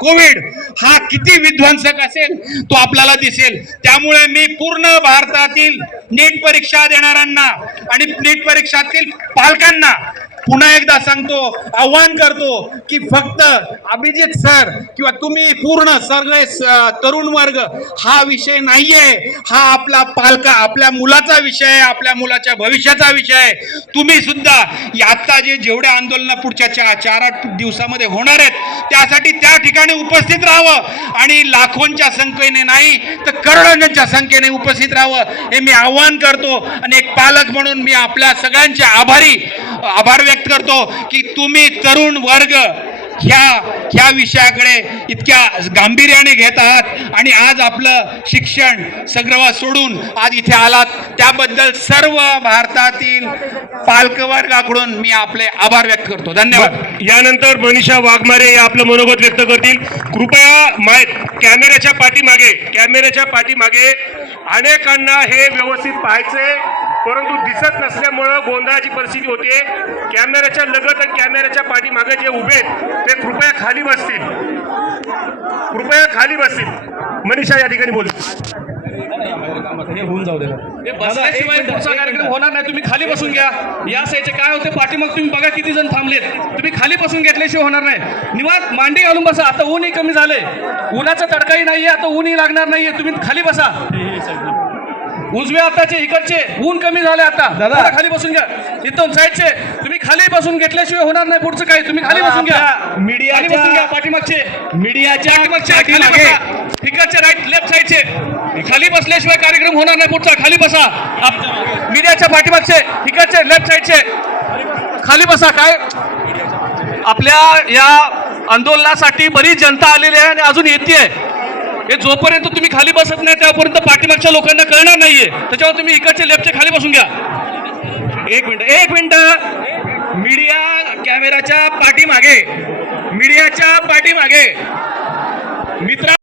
Covid हा किती विध्वंसक असेल तो आपल्याला दिसेल. त्यामुळे मी पूर्ण भारतातील नीट परीक्षा देणाऱ्यांना आणि नीट परीक्षातील पालकांना पुन्हा एकदा सांगतो, आव्हान करतो की फक्त अभिजित सर किंवा तुम्ही पूर्ण सगळे तरुण वर्ग हा विषय नाहीये, हा आपल्या मुलाचा विषय आहे, आपल्या मुलाच्या भविष्याचा विषय आहे. तुम्ही सुद्धा आता जेवढे आंदोलन पुढच्या 4-8 दिवसामध्ये होणार आहेत त्यासाठी त्या ठिकाणी उपस्थित राहावं आणि लाखोंच्या संख्येने नाही तर करोडोंच्या संख्येने उपस्थित राहावं हे मी आव्हान करतो. आणि एक पालक म्हणून मी आपल्या सगळ्यांचे आभार व्यक्त करतो की तुम्ही तरुण वर्ग ह्या विषयाकडे इतक्या गांभीर्याने घेत आहात आणि आज आपलं शिक्षण सगळं सोडून आज इथे आलात. त्याबद्दल सर्व भारतातील पालकवर्गाकडून मी आपले आभार व्यक्त करतो. धन्यवाद. यानंतर मनीषा वाघमारे या आपलं मनोगत व्यक्त करतील. कृपया कॅमेऱ्याच्या पाठीमागे अनेकांना हे व्यवस्थित पाहायचे परंतु दिसत नसल्यामुळं गोंधळाची परिस्थिती होते. कॅमेऱ्याच्या लगत आणि कॅमेऱ्याच्या पाठीमागे जे उभे ते कृपया खाली बसतील. मनीषा या ठिकाणी बोल. हे होऊन जाऊ दे. बसल्याशिवाय पुढचा कार्यक्रम होणार नाही. तुम्ही खाली बसून घ्या. या साईडचे काय होते पाठीमाग तुम्ही बघा किती जण थांबलेत. तुम्ही खाली बसून घेतल्याशिवाय होणार नाही. निवांत मांडी घालून बसा. आता ऊनही कमी झाले, उन्हाचा तडकाही नाहीये, आता ऊनही लागणार नाहीये. तुम्ही खाली बसा. उजव्या हाताचे इकडचे ऊन कमी झाले आता. दादा खाली बसून घ्या. इथून साईडचे तुम्ही खाली बसून घेतल्याशिवाय होणार नाही पुढचं काही. तुम्ही खाली बसून घ्या. मीडियाच्या पाठीमागचे इकडचे राईट लेफ्ट साईडचे खाली बसल्याशिवाय कार्यक्रम होणार नाही पुढचा. खाली बसा. मीडियाच्या पाठीमागचे इकडचे लेफ्ट साईडचे खाली बसा. काय आपल्या या आंदोलनासाठी बरीच जनता आलेली आहे आणि अजून येते. हे जोपर्यंत तुम्ही खाली बसत नाही त्यापर्यंत पाठीमागच्या लोकांना कळणार नाहीये. त्याच्यावर तुम्ही इकडचे लेफ्टचे खाली बसून घ्या. एक मिनिट. मीडियाच्या पाठीमागे मित्रांनो